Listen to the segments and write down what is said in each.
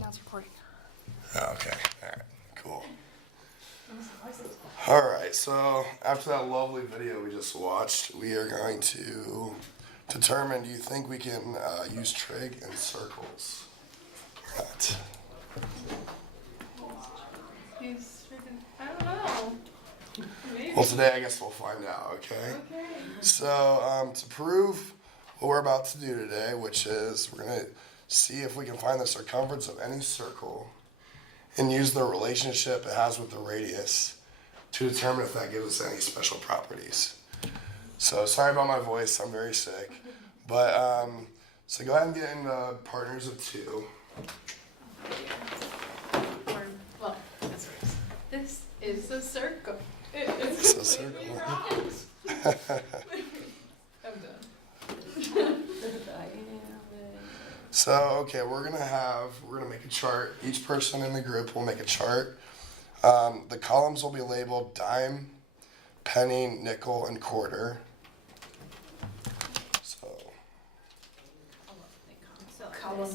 Now it's recording. Okay, alright, cool. Alright, so after that lovely video we just watched, we are going to determine, do you think we can use trig in circles or not? I don't know. Maybe. Well, today I guess we'll find out, okay? Okay. So, to prove what we're about to do today, which is we're going to see if we can find the circumference of any circle and use the relationship it has with the radius to determine if that gives us any special properties. So, sorry about my voice, I'm very sick. But, so go ahead and get into partners of two. Well, that's right. This is a circle. It's a circle. I'm done. So, okay, we're gonna make a chart. Each person in the group will make a chart. The columns will be labeled dime, penny, nickel, and quarter. So, Column.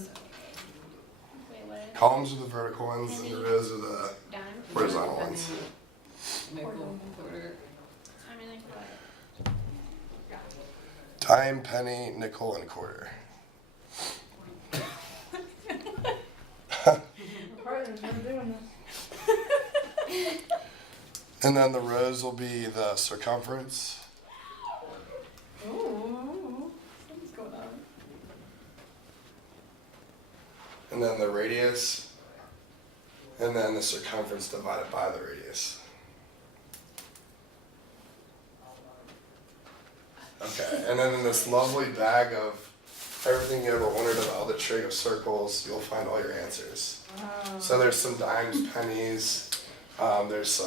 columns are the vertical ones, and the rows are the horizontal ones. Dime, penny, nickel, and quarter. And then the rows will be the circumference. Ooh, something's going on. And then the radius. And then the circumference divided by the radius. Okay, and then in this lovely bag of everything you ever wondered about the trig of circles, you'll find all your answers. Wow. So there's some dimes, pennies, there's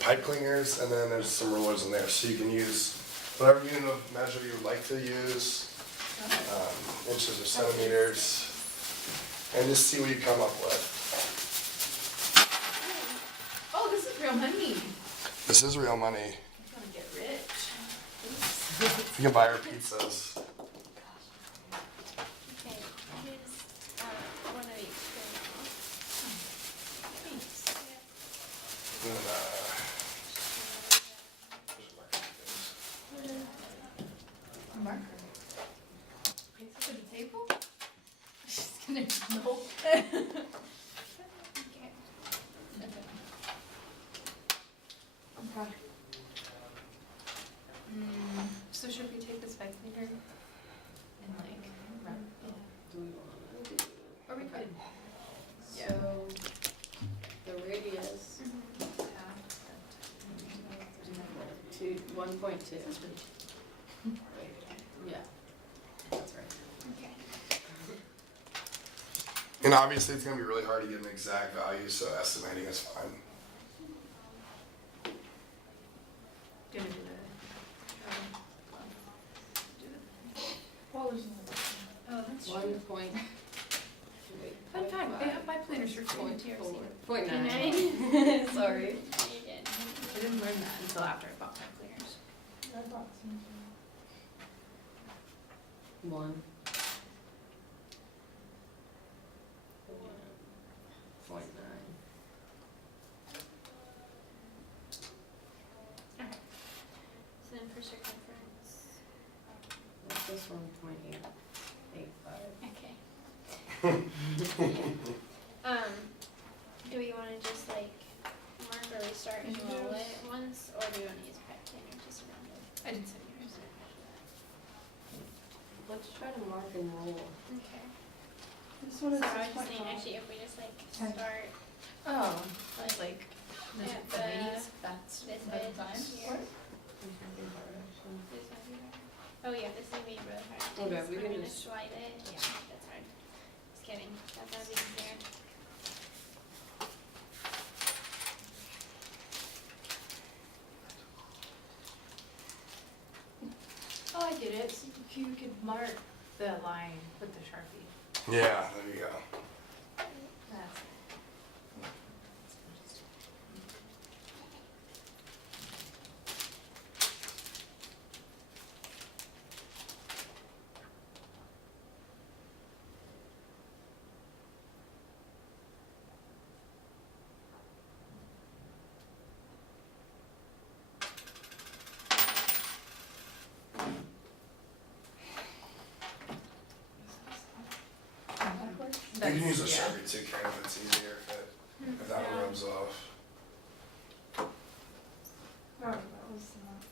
pipe cleaners, and then there's some rulers in there. So you can use whatever unit of measure you would like to use, inches or centimeters, and just see what you come up with. Oh, this is real money. This is real money. I'm gonna get rich. You can buy her pizzas. Okay, here's one of each. Thanks. And then, A marker. For the table? She's gonna know. Okay. So should we take this back cleaner and like rub? Yeah. Or we could. So, the radius, to 1.2. Yeah, that's right. Okay. and obviously it's going to be really hard to get an exact value, so estimating is fine. Gonna do that. Oh, that's true. 1. Fun fact, they have pipe cleaners for free in TRC. 0.9. Sorry. I didn't learn that until after I bought pipe cleaners. 1. 0.9. So then for circumference. What's this one? 0.885. Okay. Do we want to just like mark where we start and roll it once, or do we want to use a pipe cleaner just around it? I didn't say yours. Let's try to mark and roll. Okay. This So one is I was just saying, actually, if we just like start Oh, it's like this At the the- ladies, that's this by the edge time. here. This one here. Oh yeah, this is gonna be really hard. Okay, because we we're can gonna just- slide it. Yeah, that's hard. Just kidding. That sounds easier. Oh, I get it. So you could mark the line with the Sharpie. Yeah, there you go. That's You can use a yeah. Sharpie too, Karen, if it's easier, if that Yeah. rubs off. Oh, that was not.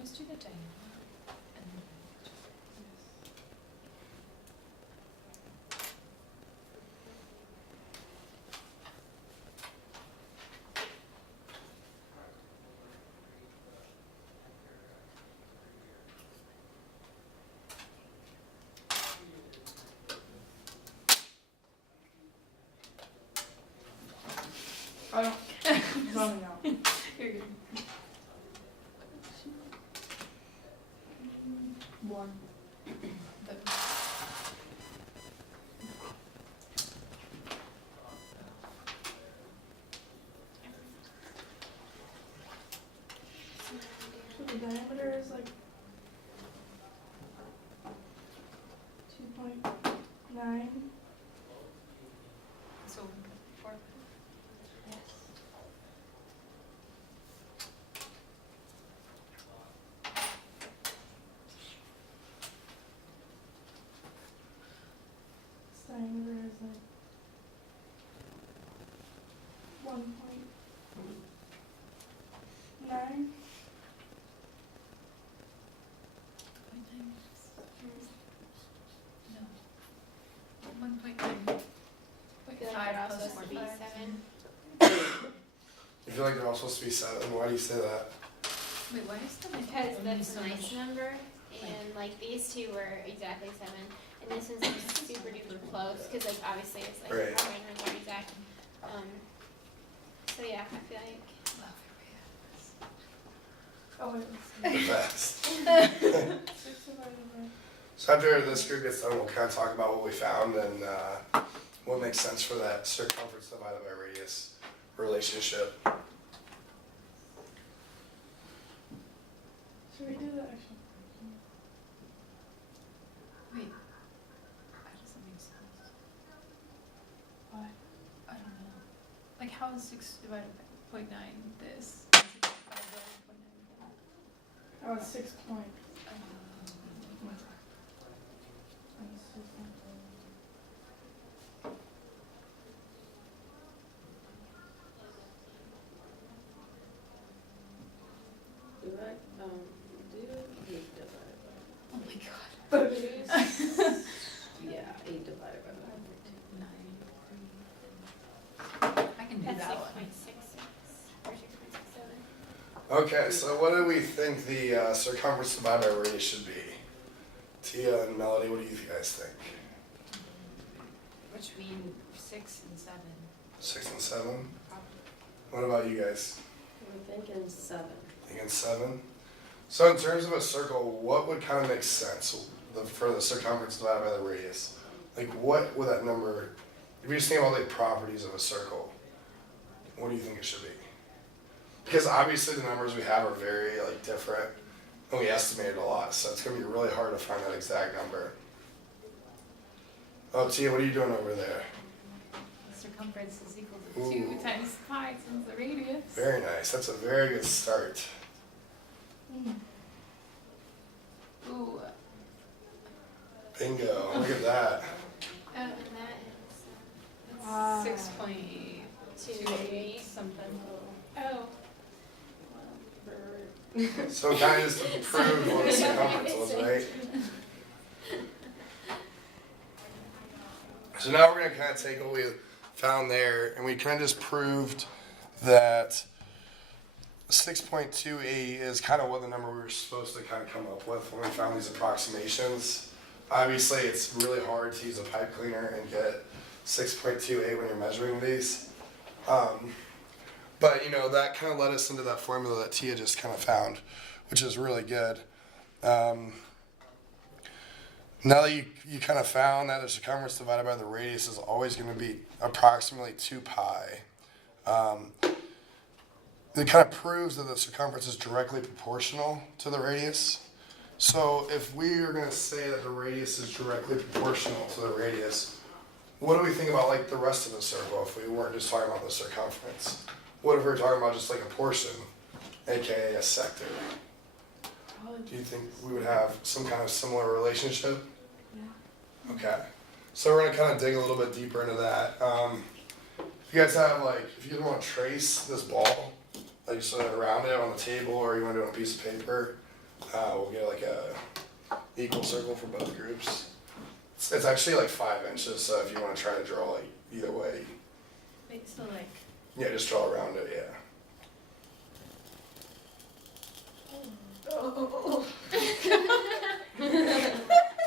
Just do the diagonal. And then I don't. I'm running out. You're good. One. So the diameter is like 2.9. So 4. Yes. Diameter is like 1.9. No. 1.9. I feel like they're all supposed to be 7. You feel like they're all supposed to be 7, why do you say that? Wait, why is the Because that's so a nice much? number, and like these two were exactly 7, and this one's like super duper close, because like obviously it's like Right. our measurements are exact. So yeah, I feel like Oh, wait, let's Fast. see. 6 divided by. So after this group gets done, we'll kind of talk about what we found and what makes sense for that circumference divided by radius relationship. Should we do the actual? Wait. That doesn't make sense. Why? I don't know. Like, how is 6 divided by 0.9 this? Oh, it's 6 point. Do I, do 8 divided Oh my god. by, yeah, 8 divided by 9. I can do that's that one. 6.66 or 6.67. Okay, so what do we think the circumference divided by radius should be? Tia and Melody, what do you guys think? Between 6 and 7. 6 and 7? What about you guys? I'm thinking 7. Thinking 7? So in terms of a circle, what would kind of make sense for the circumference divided by the radius? Like what would that number, if you just think about like properties of a circle, what do you think it should be? Because obviously the numbers we have are very like different and we estimated a lot, so it's gonna be really hard to find that exact number. Oh, Tia, what are you doing over there? The circumference is equal to Ooh. 2 times pi times the radius. Very nice, that's a very good start. Ooh. Bingo, look at that. Oh, and that Ah. 6.28 is 2. something. Oh. So kind of just to prove what the circumference was, right? So now we're gonna kind of take what we found there, and we kind of just proved that 6.28 is kind of what the number we were supposed to kind of come up with when we found these approximations. Obviously, it's really hard to use a pipe cleaner and get 6.28 when you're measuring these. But, you know, that kind of led us into that formula that Tia just kind of found, which is really good. Now that you kind of found that the circumference divided by the radius is always going to be approximately 2 pi, it kind of proves that the circumference is directly proportional to the radius. So if we are going to say that the radius is directly proportional to the radius, what do we think about like the rest of the circle if we weren't just talking about the circumference? What if we were talking about just like a portion, aka a sector? Do you think we would have some kind of similar relationship? Yeah. Okay. So we're gonna kind of dig a little bit deeper into that. If you guys have like, if you want to trace this ball, like just around it on the table, or you want to do it on a piece of paper, we'll get like a equal circle for both groups. It's actually like 5 inches, so if you want to try to draw like either way, Wait, so like, yeah, just draw around it, yeah. It's a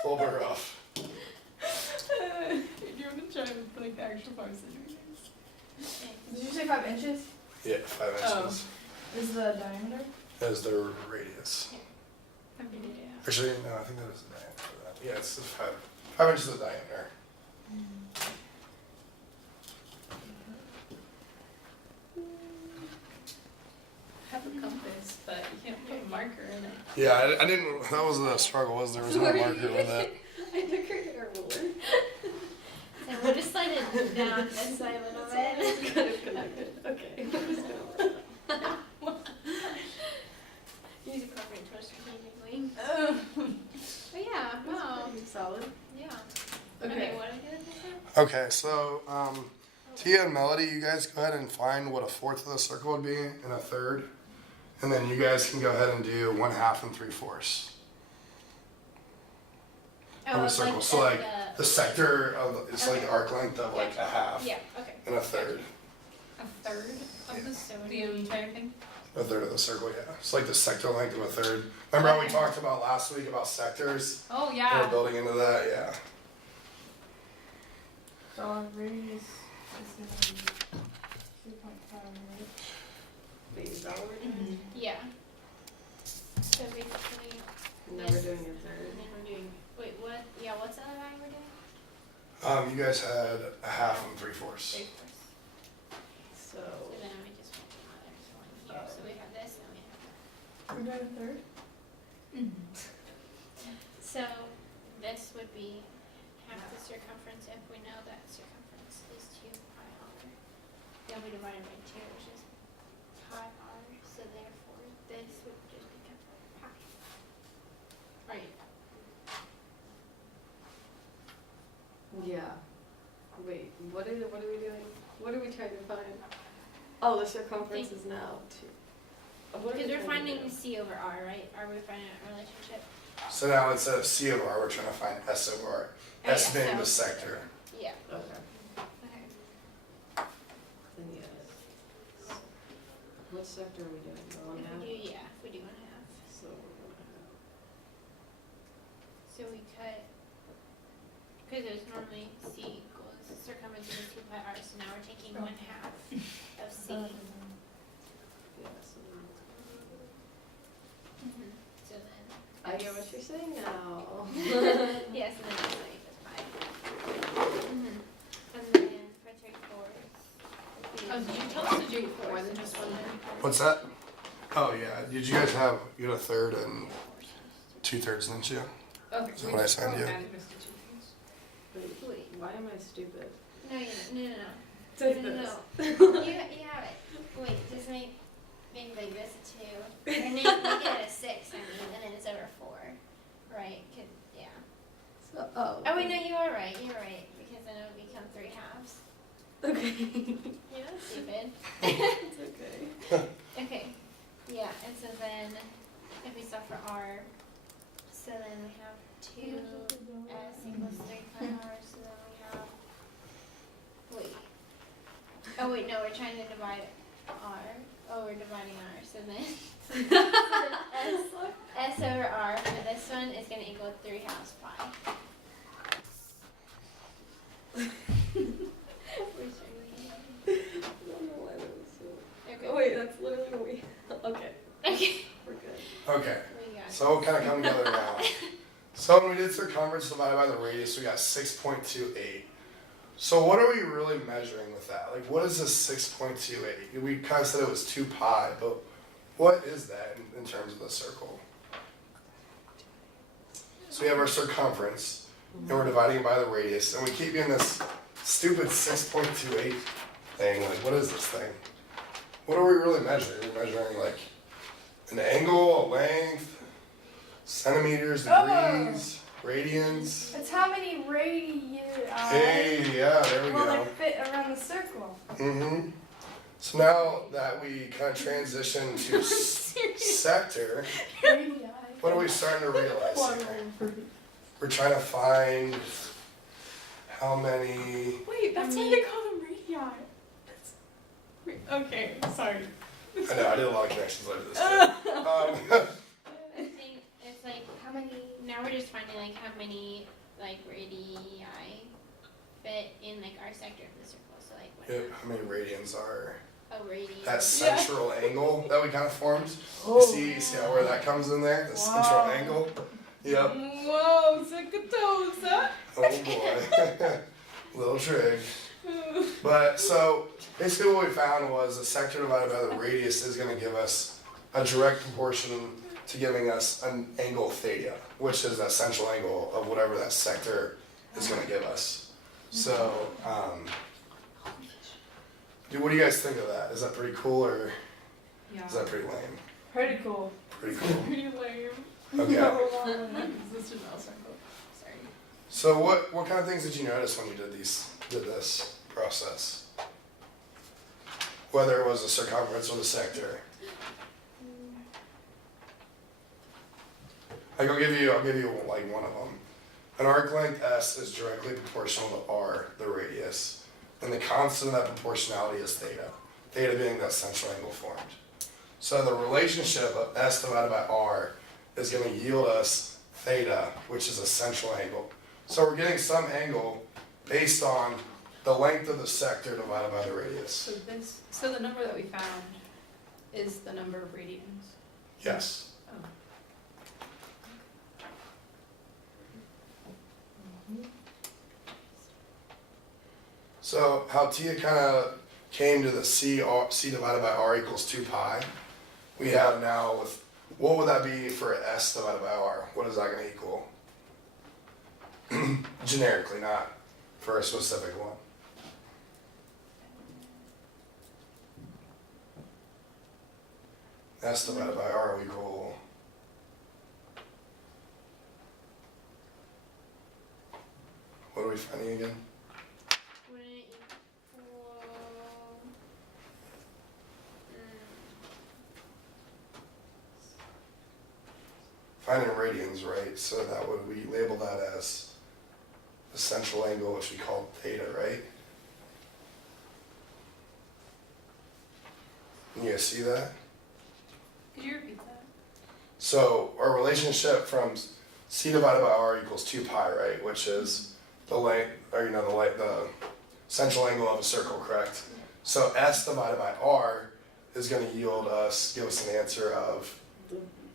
little bit rough. do you want to try with like the actual 5 centimeters? Did you say 5 inches? Yeah, 5 inches Is the diameter? is the radius. Yeah. Actually, no, I think that is the diameter for that. Yeah, it's 5 inches of diameter. Have a compass, but you can't put a marker in it. Yeah, I didn't. That was the struggle. Was there was no marker with it. I took her ruler. So we'll just slide it down this way a little bit. It's kind of connected. Okay. I'm just gonna Use a corporate toast strategically. But yeah, wow. pretty solid. Yeah. Okay. What am I gonna do? Okay, so Tia and Melody, you guys go ahead and find what a fourth of the circle would be and a third, and then you guys can go ahead and do 1/2 and 3/4 of the circle. So like the sector of it's like the arc length of like a half Yeah, okay. and a third. A third of the entire thing? A third of the circle, yeah. It's like the sector length of a third. Remember how we talked about last week about sectors? Oh, And yeah. we're building into that, yeah. So our radius is gonna be 3.5, right? Wait, is that what we're doing? Yeah. So basically, And then Yes. we're doing a and third. then we're doing, wait, what, yeah, what's the other line we're doing? You guys had a 1/2 and 3/4. 3/4. So, So then we just want another one here. So we have this and we have that. We're doing a third? So this would be half the circumference if we know that circumference is 2 pi r. Then we divide it by 2, which is pi r. So therefore this would just become pi. Right. yeah. Wait, what are we doing? What are we trying to find? Oh, the circumference is now 2. What are we Because we're trying to finding do? c over r, right? Are we finding a relationship? So now instead of C over R, we're trying to find S over R. S Okay, being so- the sector. Yeah. Okay. Okay. Then yes. What sector are we doing? The If 1/2? we do, yeah, if we do 1/2. So we're 1/2. So we cut, because there's normally c equals circumference is 2 pi r, so now we're taking 1/2 of c. Yeah, so So then. I get what you're saying now. Yes, and then that's like this pi. And then for 3/4. Oh, did you tell us to do more than just 1 What's that? Oh yeah. Did you guys have you had a third and 2/3, didn't you? Okay. Is that what I signed you? Wait, Wait. why am I stupid? No, no. Take No, this. You have it. Wait, just make like this a 2. And then make it a 6, I mean, and then it's over 4. Right? Yeah. So, oh. Oh, wait, no, you are right. You're right. Because then it would become 3 halves. Okay. You're not stupid. It's okay. Okay. Yeah, and so then if we solve for r, so then we have 2s equals 3 pi r, so then we have, wait. Oh wait, no, we're trying to divide r. Oh, we're dividing r, so then s over r for this one is going to equal 3 halves pi. Which I don't know why that was so. okay. Oh wait, that's literally what we. Okay, Okay. we're good. Okay. We got So we'll kind of come together now. So when we did circumference divided by the radius, we got 6.28. So what are we really measuring with that? Like, what is this 6.28? We kind of said it was 2 pi, but what is that in terms of the circle? So we have our circumference, and we're dividing it by the radius, and we keep getting this stupid 6.28 thing. Like, what is this thing? What are we really measuring? We're measuring, like, an angle, a length, centimeters, degrees, radians. It's how many radii Hey, yeah, there we will go. like fit around the circle. Mm-hmm. So now that we kind of transition to sector, Radii. what are we starting to realize here? We're trying to find how many. Wait, that's why they call them radii. That's, wait, okay, sorry. I know, I did a lot of connections like this. Too. I think it's like how many. Now we're just finding like how many like radii fit in like our sector of the circle. So like what? Yep, how many radians are A radian. that central angle that we kind of formed? You see how where that comes in there? The central angle? Yep. Whoa, Zakatosa. Oh boy. Little trick. But so basically what we found was the sector divided by the radius is going to give us a direct proportion to giving us an angle theta, which is that central angle of whatever that sector is going to give us. So, what do you guys think of that? Is that pretty cool or Yeah. is that pretty lame? Pretty cool. Pretty cool. Pretty lame. Okay. This is also cool. Sorry. So what kind of things did you notice when you did this process? Whether it was the circumference or the sector. Like I'll give you like one of them. An arc length S is directly proportional to R, the radius, and the constant of that proportionality is theta. Theta being that central angle formed. So the relationship of S divided by R is going to yield us theta, which is a central angle. So we're getting some angle based on the length of the sector divided by the radius. So the number that we found is the number of radians. Yes. Oh. So how Tia kind of came to the C divided by R equals 2 pi, we have now with, what would that be for S divided by R? What is that going to equal? Generically, not for a specific one. S divided by R will equal, what are we finding again? Wouldn't it equal? Finding radians, right? So that would, we label that as the central angle, which we call theta, right? Can you guys see that? Could you repeat that? So our relationship from C divided by R equals 2 pi, right? Which is the length, or the central angle of a circle, correct? So S divided by R is going to yield us, give us an answer of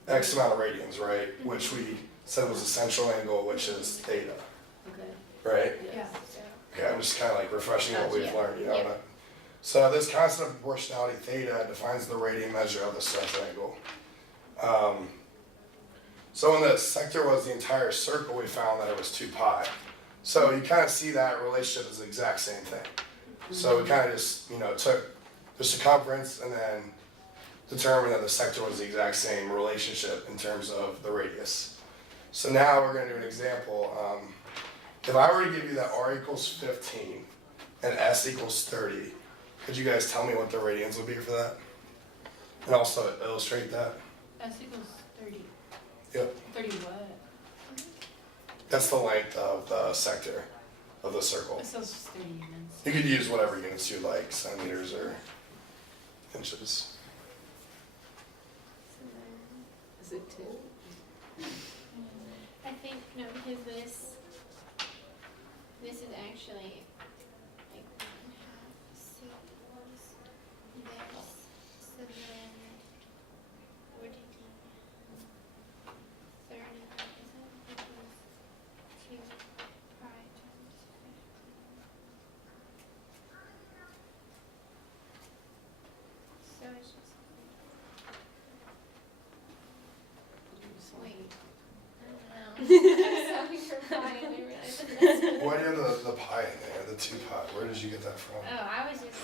X amount of radians, right? Which we said was a central angle, which is theta, Okay. right? Yeah. Okay, I'm just kind of like refreshing what we've Yeah. learned, you know? Yeah. So this constant of proportionality theta defines the radian measure of the central angle. So when the sector was the entire circle, we found that it was 2 pi. So you kind of see that relationship is the exact same thing. So we kind of just, took the circumference and then determined that the sector was the exact same relationship in terms of the radius. So now we're going to do an example. If I were to give you that R equals 15 and S equals 30, could you guys tell me what the radians would be for that? And also illustrate that. S equals 30. Yep. 30 what? That's the length of the sector of the circle. It says 30 units. You could use whatever units you like, centimeters or inches. So then, Is it 2? I think no, because this is actually like 1/2. So this. So then we're taking 30. Is that equals I didn't realize that. Why do you have the pi in there, the 2 pi? Where did you get that from? Oh, I was just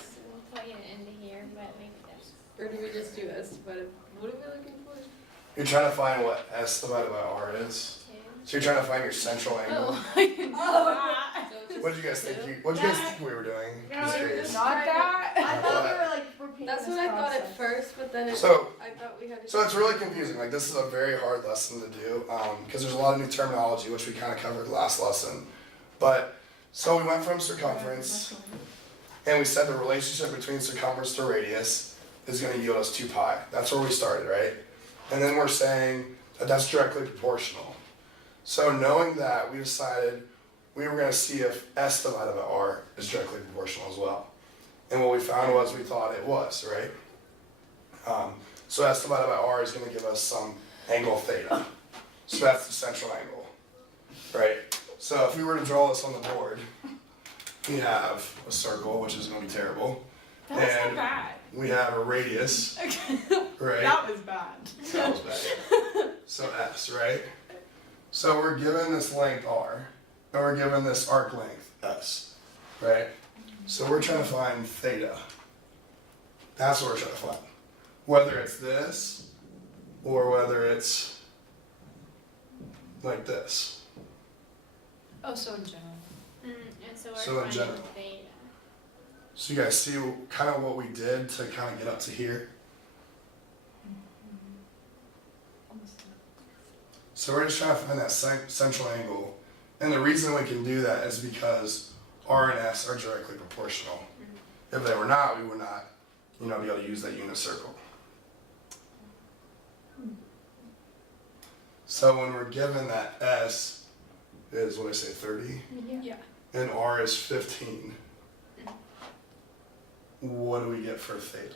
plugging it into here, but maybe that's Or do we just do S divided, what are we looking for? You're trying to find what s divided by r is. 2. So you're trying to find your central angle. Oh, I can do that. So it's just What did you guys think? two? What did you guys think we were doing? Just curious. Not that. I thought we were like repeating That's what I thought at first, but then So- I thought we had to. So it's really confusing. Like this is a very hard lesson to do because there's a lot of new terminology, which we kind of covered last lesson. But so we went from circumference, and we said the relationship between circumference to radius is going to yield us 2 pi. That's where we started, right? And then we're saying that that's directly proportional. So knowing that, we decided we were going to see if s divided by r is directly proportional as well. And what we found was we thought it was, right? So s divided by r is going to give us some angle theta. So that's the central angle, right? So if we were to draw this on the board, we have a circle, which is going to be terrible. That was And so bad. we have a radius, right? That was bad. That was bad. So s, right? So we're given this length r, and we're given this arc length s, right? So we're trying to find theta. That's what we're trying to find. Whether it's this, or whether it's like this. Oh, so in general. And so we're So in finding general. theta. So you guys see kind of what we did to kind of get up to here? So we're just trying to find that central angle. And the reason we can do that is because r and s are directly proportional. If they were not, we would not, be able to use that unit circle. So when we're given that s is, what did I say, 30? Yeah. And r is 15. What do we get for theta?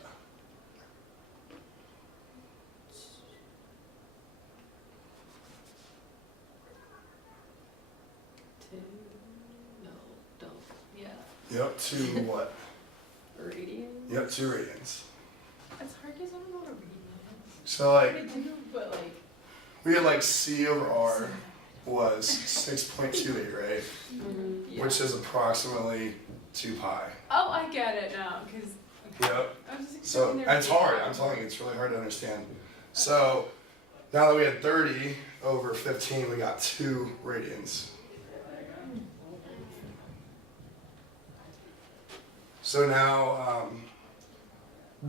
Two, no, don't, yeah, Yep, 2 what? radian? Yep, 2 radians. It's hard because I don't know what a reading So is. like, I do, but like. we had like c over r was 6.28, right? Mm-hmm. Yeah. Which is approximately 2 pi. Oh, I get it now, because. Yep. I was just So expecting there to it's be hard. a- I'm telling you, it's really hard to understand. So now that we had 30 over 15, we got 2 radians. So now,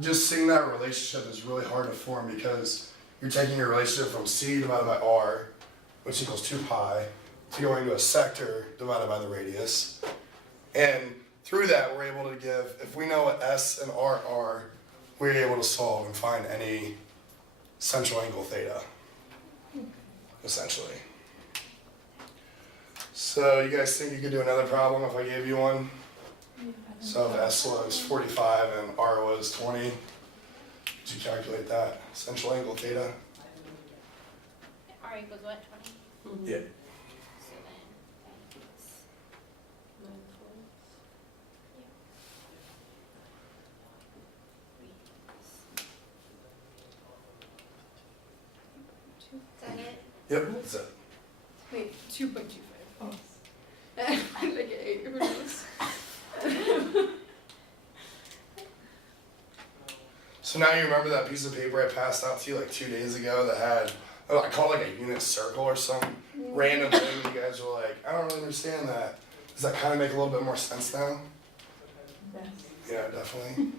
just seeing that relationship is really hard to form because you're taking your relationship from c divided by r, which equals 2 pi, to going to a sector divided by the radius. And through that, we're able to give, if we know what s and r are, we're able to solve and find any central angle theta, essentially. So you guys think you could do another problem if I gave you one? So if s was 45 and r was 20, did you calculate that? Central angle theta? R equals what, 20? Yeah. So then that equals 9/4. Is that it? Yep, that's it. Wait, 2.25. Oh. Like an 8, who knows? So now you remember that piece of paper I passed out to you like 2 days ago that had, oh, I called it like a unit circle or some random thing. You guys were like, I don't really understand that. Does that kind of make a little bit more sense now? Yes. Yeah, definitely.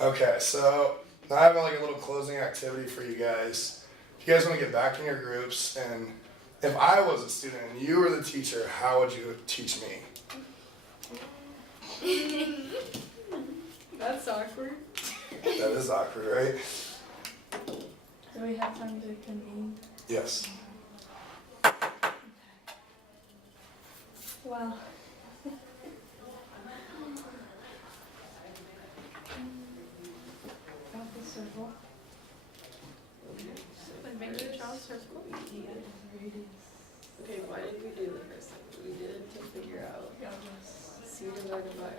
Okay, so now I have like a little closing activity for you guys. If you guys want to get back in your groups, and if I was a student and you were the teacher, how would you teach me? That's awkward. That is awkward, right? Do we have time to convene? Yes. Well. Got the circle. Like make the draw a circle. Okay, why did we do the first thing? We did it to figure out c divided by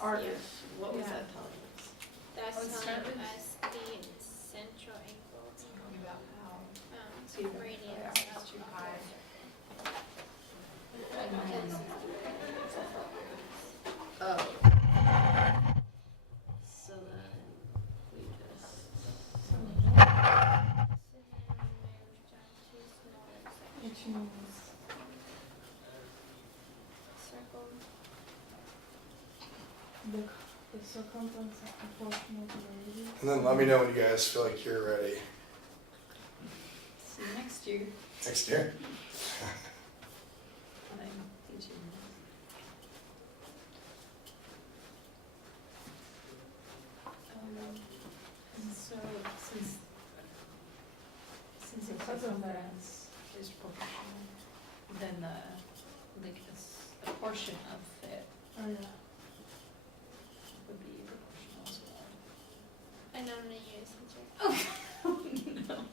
r. R. Yeah. What was Yeah. that telling us? That's Let's telling start with- us the central angle, Talking about how radius it's of too high. Because Oh. So then we just. so then we moved down to smaller sections. Which means Circle. the circumference is proportional to the radius. And then let me know when you guys feel like you're ready. See you next year Next year. when I'm teaching. And so since the Because of that. circumference is proportional, then a portion of it Oh, yeah. would be proportional as well. I know I'm gonna use teacher. No.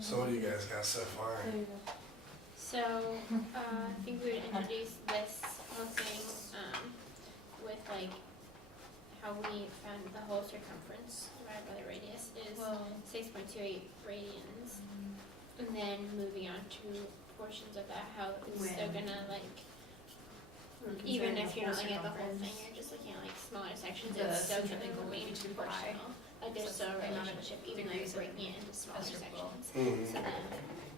So what do you guys got so far? There you go. So, I think we would introduce this whole thing, with like how we found the whole circumference divided by the radius is Well, 6.28 radians. And then moving on to portions of that, how it's still When gonna like, we're even considering if the you're not whole looking at the whole thing, circumference. you're just looking at like smaller sections, The it's still center gonna will be be 2 pi. proportional. Like there's So still a the amount of relationship, even though degrees you're of breaking it into smaller a circle. sections. Mm-hmm. So then,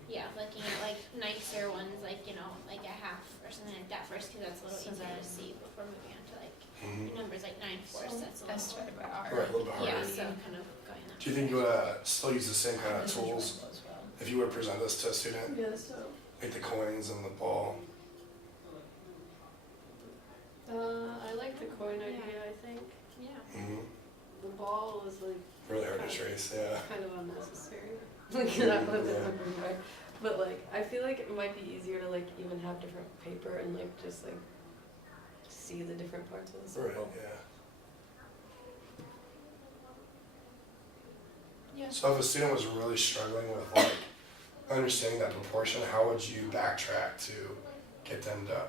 yeah, looking at like nicer ones, like, you know, like a half or something like that first, because that's a little So easier to then- see before moving on to like Mm-hmm. numbers like 9/4, that's a That's little, divided by R. Right, a little bit harder. yeah, so kind of going that. Do you think you would still use the same kind of And tools visual as well. if you were to present this to a student? Yeah, so. Like the coins and the ball? I like the coin idea, I think. Yeah. Mm-hmm. The ball was like Really hard to trace, yeah. kind of unnecessary. Like that wasn't right. But like I feel like it might be easier to like even have different paper and like just like see the different parts of the Right, circle. yeah. Yeah. So if a student was really struggling with like understanding that proportion, how would you backtrack to get them to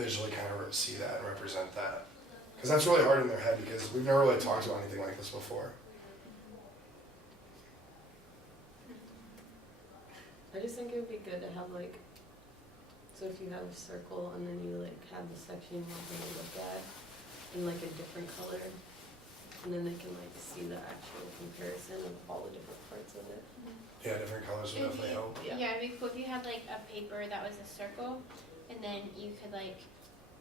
visually kind of see that and represent that? Because that's really hard in their head because we've never really talked about anything like this before. I just think it would be good to have like, so if you have a circle and then you like have the section you want them to look at in like a different color, and then they can like see the actual comparison of all the different parts of it. Yeah, different colors would If definitely you- help. Yeah, it'd be cool if you had like a paper that was a circle, and then you could like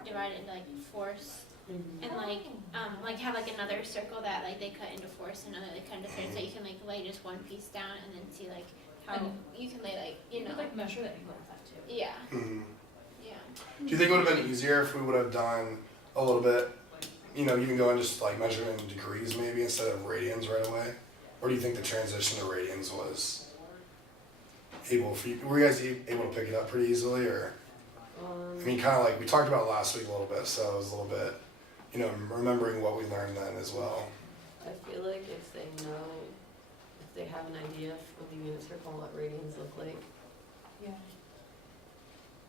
divide it into like fourths, and like have like another circle that like they cut into fourths, and another they cut into thirds, so you can like lay just one piece down and then see like how And you can lay like, you You know, could like measure that angle with that too. yeah, Mhm. yeah. Do you think it would have been easier if we would have done a little bit, you know, even go and just like measure in degrees maybe instead of radians right away? Or do you think the transition to radians was able for you, were you guys able to pick it up pretty easily or? I mean, kind of like we talked about last week a little bit, so it was a little bit, you know, remembering what we learned then as well. I feel like if they know, if they have an idea of the unit circle and what radians look like, Yeah.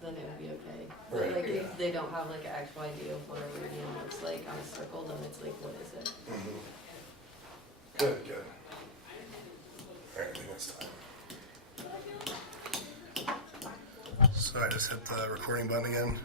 then it would be okay. Right, Like yeah. if they don't have like an actual idea of what a radian looks like on a circle, then it's like, what is it? Mhm. Good, good. Alright, I think that's time. So I just hit the recording button again.